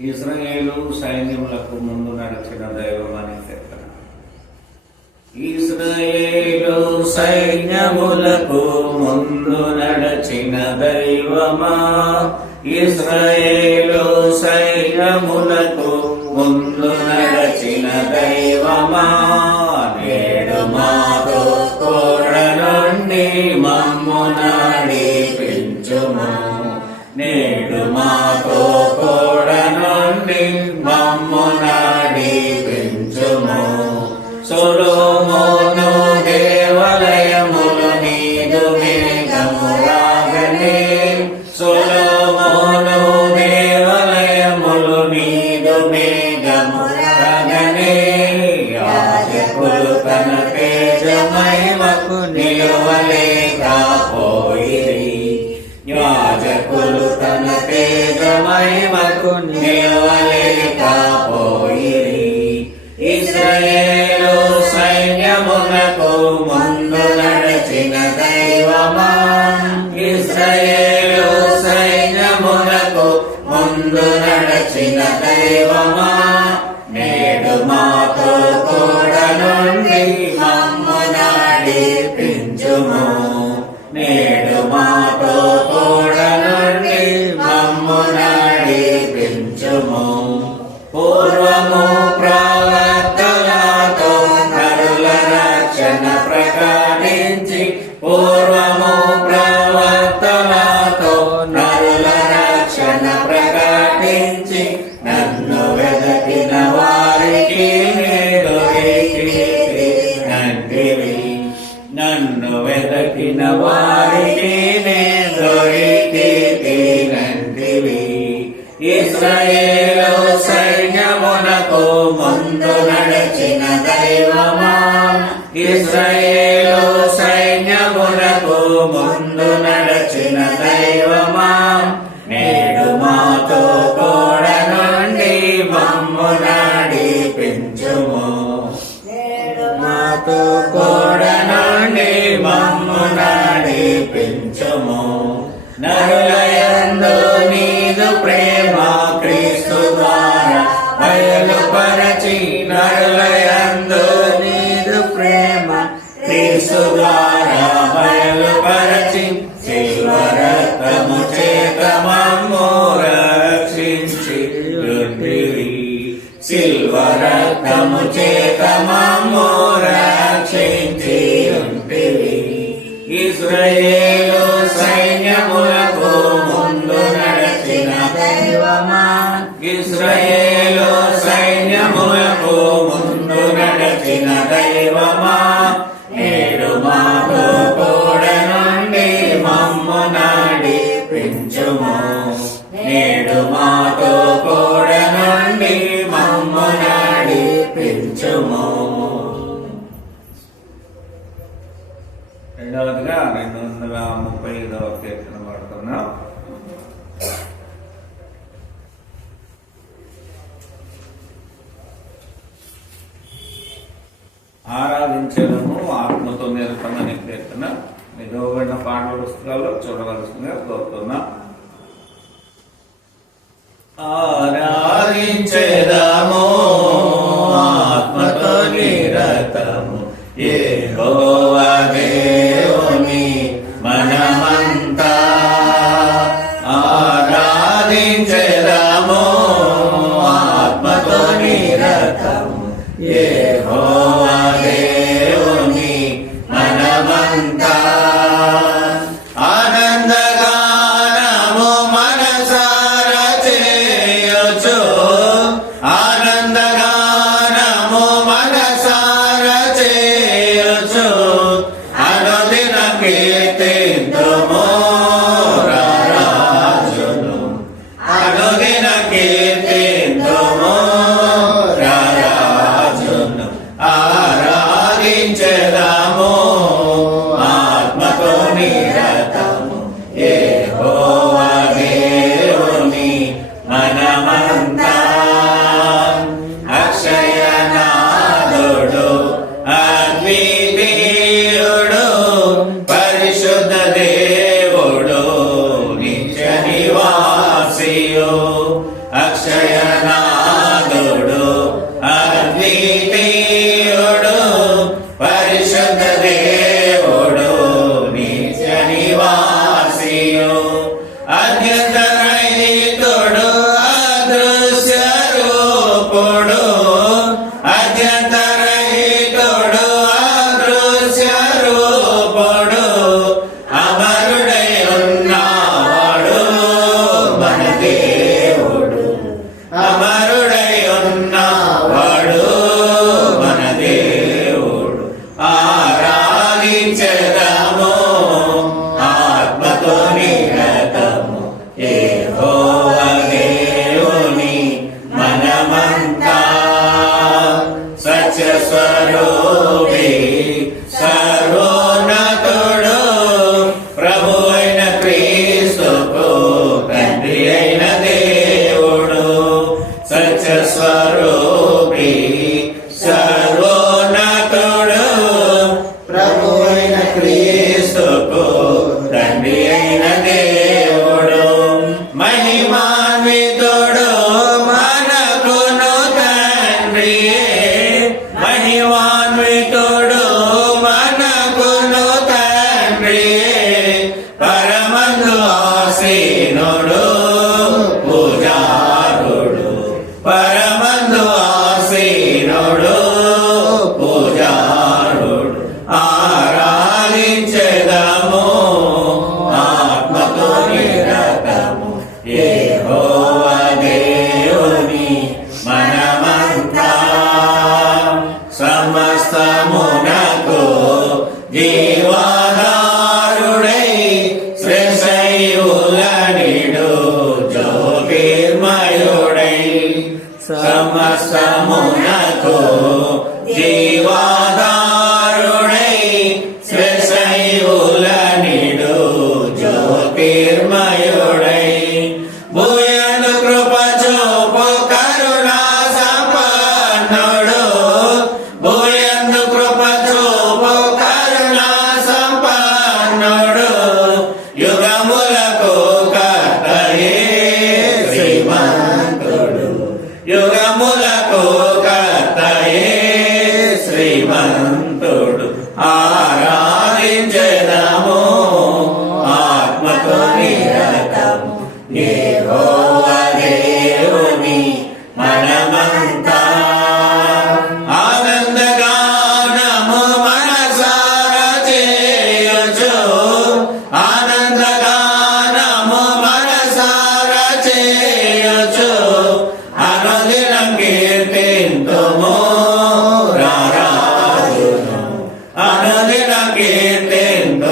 ఇజ్రాయేలు సైన్యములకు ముందు నడిచిన దైవం అని చెప్పాను ఇజ్రాయేలు సైన్యములకు ముందు నడిచిన దైవమా? ఇజ్రాయేలు సైన్యములకు ముందు నడిచిన దైవమా? నేడు మాతో కోడ నుండి మమ్ము నాడి పెంచుమా నేడు మాతో కోడ Jack Baloo. ישראל ఇస్రాయేలు సైన్యములకు ముందు నడచిన దైవమా? ఇస్రాయేలు సైన్యములకు ముందు నడచిన దైవమా? ముందుగా ముప్పై ఐదవ కీర్తన వాడుతున్నాం ఆరాధించడము ఆత్మతో నిరతమనే కీర్తన. నిలువబడిన పాటల పుస్తకాల్లో చూడవలసిందిగా కోరుతున్నా. ఆ Yeah. লাগে তেন্ড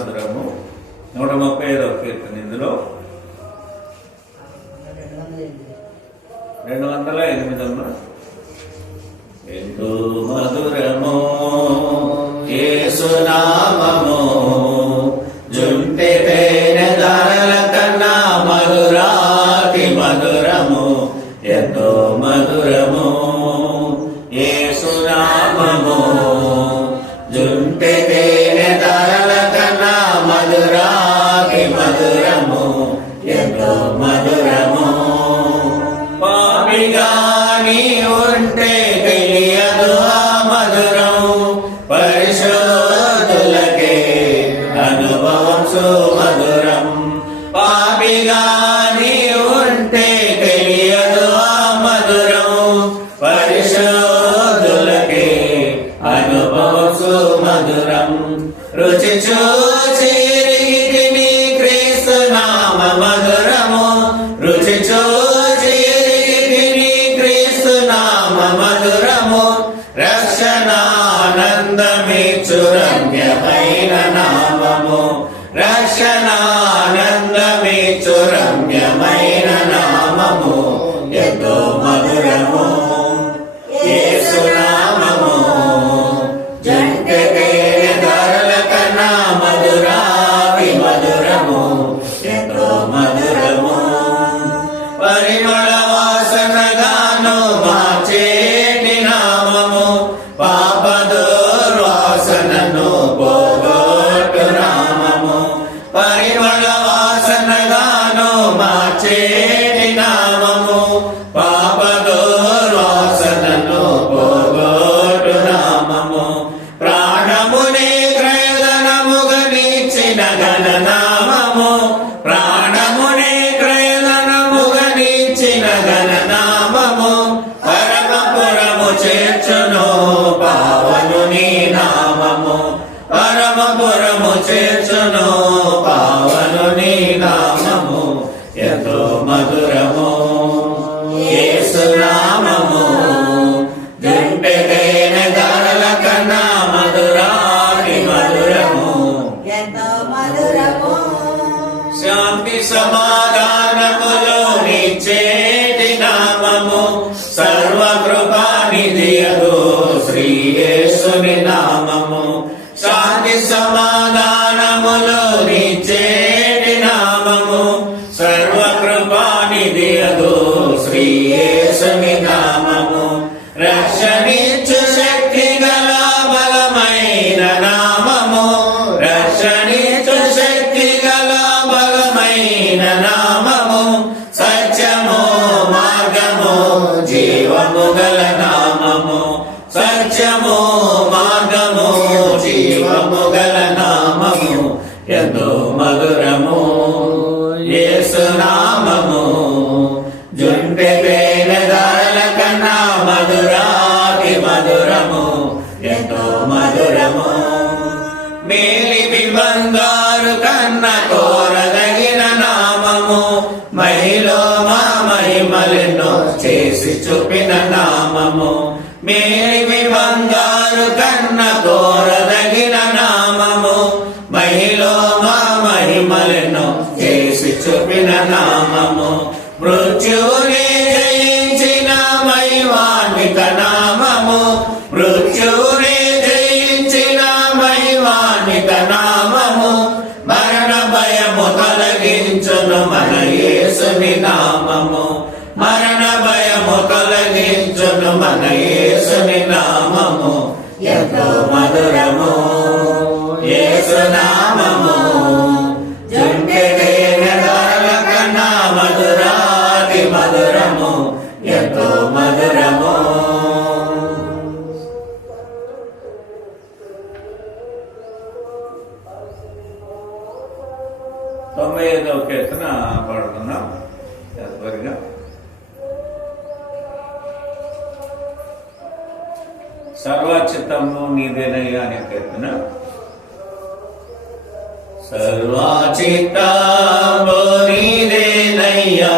సంవత్సరము నూట ముప్పై ఐదవ కీర్తన ఇందులో రెండు వందల ఎనిమిదమ్మ ఎంతో మధుర మధురాతి మధురము ఎంతో మధురము. పాపిగా నీ ఉంటే తెలియదు. Mama. మహిమలను చేసి చూపిన నామము. మే బంగారు కన్న కోరదగిన భయము తొలగించును మన యేసుని నామము. ఎంతో మధురము. యేసు నామ సర్వాచితము నీదేనయ్యా అనే కీర్తన సర్వాచితము నీదేనయ్యా